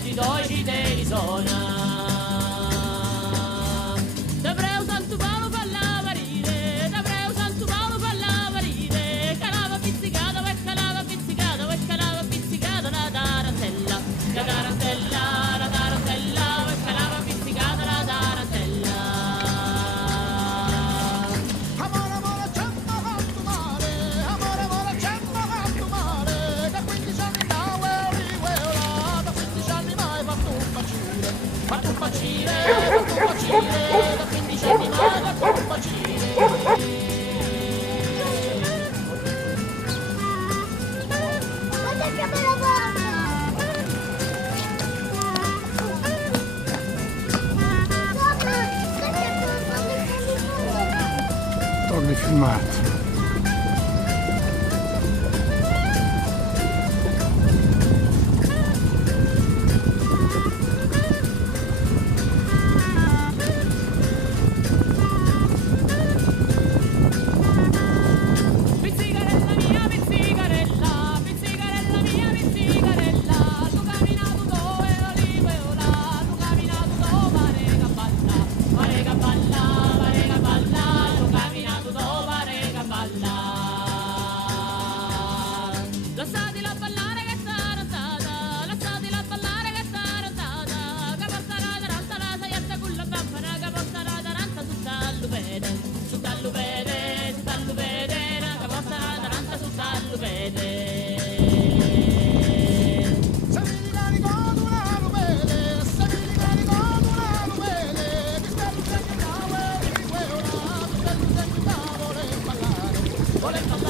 di doi ci te sono. D'avreu Santo Paolo fa la marine, d'avreu Santo Paolo fa la marine, calava pizzicata, e calava pizzicata, e calava pizzicata la tarantella, la tarantella, la tarantella, e calava pizzicata la tarantella. Amore, amore, c'è m'ha fatto male, amore, amore, c'è m'ha fatto male, da 15 anni da ueola, da 15 anni mai fatto un bacile, fatto un bacile, fatto un bacile, da 15 anni mai fatto un bacile. Torni filmato. Pizzicarella mia, pizzicarella, pizzicarella mia, pizzicarella, tu camminato dove oliveola, tu camminato dove parega balla, parega balla, parega balla, tu camminato dove parega balla. Lasciatela ballare che tarantata, lasciatela ballare che tarantata, che porta la taranta la saietta con la bambana, che porta la taranta su tallupede, su tallupede, su tallupede, che porta la taranta su tallupede. Se mi carico una nubele, se mi carico una nubele, ti spero che mi cavo e ueola, ti spero che mi cavo e ballare. Vuole ballare